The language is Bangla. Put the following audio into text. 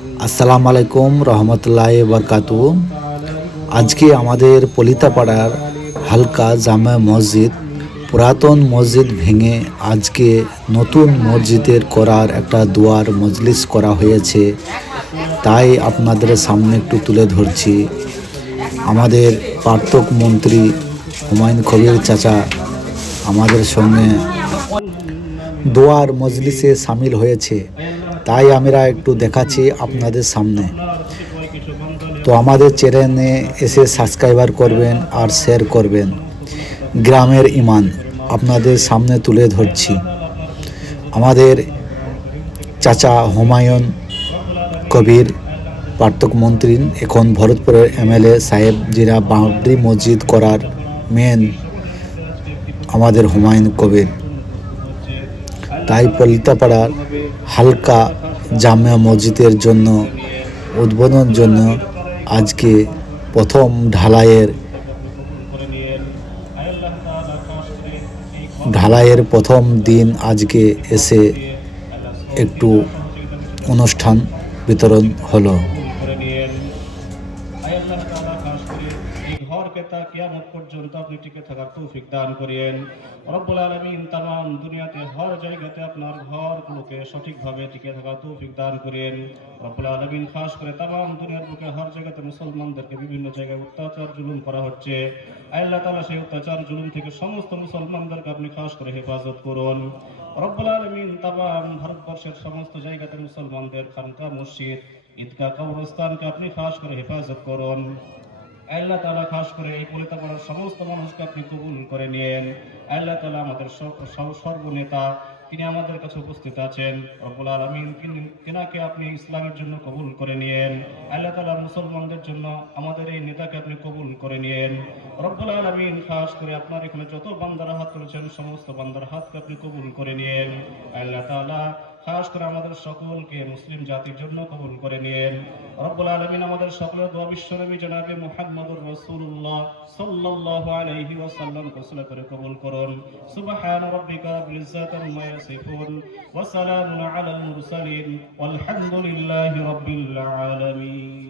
আসসালামু আলাইকুম রহমতুল্লাহ বরকাতু। আজকে আমাদের পলিতাপাড়ার হালকা জামে মসজিদ, পুরাতন মসজিদ ভেঙে আজকে নতুন মসজিদের করার একটা দোয়ার মজলিস করা হয়েছে, তাই আপনাদের সামনে একটু তুলে ধরছি। আমাদের প্রাক্তন মন্ত্রী হুমায়ুন কবির চাচা আমাদের সঙ্গে দোয়ার মজলিসে সামিল হয়েছে, তাই আমরা একটু দেখাচ্ছি আপনাদের সামনে। তো আমাদের চ্যানেলে এসে সাবস্ক্রাইবার করবেন আর শেয়ার করবেন। গ্রামের ইমান আপনাদের সামনে তুলে ধরছি। আমাদের চাচা হুমায়ুন কবির প্রাক্তন মন্ত্রী, এখন ভরতপুরের এমএলএ সাহেব, যিরা বাউন্ডারি মসজিদ করার মেন আমাদের হুমায়ুন কবির। তাই পলিতাপাড়ার হালকা জামে মসজিদের জন্য উদ্বোধনের জন্য আজকে প্রথম ঢালাইয়ের প্রথম দিন আজকে এসে একটু অনুষ্ঠান বিতরণ হলো। ঘরকে তা কিয়ামত পর্যন্ত আপনি টিকে থাকার তৌফিক দান করেন রব্বুল আলামিন। तमाम দুনিয়াতে হর জায়গাতে আপনার ঘরগুলোকে সঠিকভাবে টিকে থাকার তৌফিক দান করেন রব্বুল আলামিন। খাস করে तमाम দুনিয়ার বুকে হর জায়গাতে মুসলমানদেরকে বিভিন্ন জায়গায় অত্যাচার জুলুম করা হচ্ছে, আল্লাহ তাআলা সেই অত্যাচার জুলুম থেকে সমস্ত মুসলমানদেরকে আপনি খাস করে হেফাজত করুন রব্বুল আলামিন। तमाम ভারতবর্ষের সমস্ত জায়গাতে মুসলমানদের খানকা, মসজিদ, ঈদগাহ, কবরস্থানকে আপনি খাস করে হেফাজত করুন আল্লাহ তাআলা। খাস করে এই পলিতাপাড়ার সমস্ত মানুষকে আপনি কবুল করে নিয়েন আল্লাহ তাআলা। আমাদের সর্বনেতা তিনি আমাদের কাছে উপস্থিত আছেন রব্বুল আলামিন, তিনাকে আপনি ইসলামের জন্য কবুল করে নিয়েন আল্লাহ তাআলা। মুসলমানদের জন্য আমাদের এই নেতাকে আপনি কবুল করে নিয়েন রব্বুল আলামিন। খাস করে আপনার এখানে যত বান্দারা হাত তুলেছেন সমস্ত বান্দার হাতকে আপনি কবুল করে নিয়েন আল্লাহ তাআলা। খাস করে আমাদের সকলকে মুসলিম জাতির জন্য কবুল করে নিয়েন রব্বুল আলামিন। আমাদের সকলের দোয়া বিশ্বনবী জনাবে মুহাম্মদুর রাসূলুল্লাহ সাল্লাল্লাহু আলাইহি ওয়াসাল্লাম কসলা করে কবুল করুন। সুবহান রাব্বিকা রাব্বিল ইজ্জাতি আম্মা ইয়াসিফুন ওয়া সালামুন আলাল মুরসালিন ওয়ালহামদুলিল্লাহি রাব্বিল আলামিন।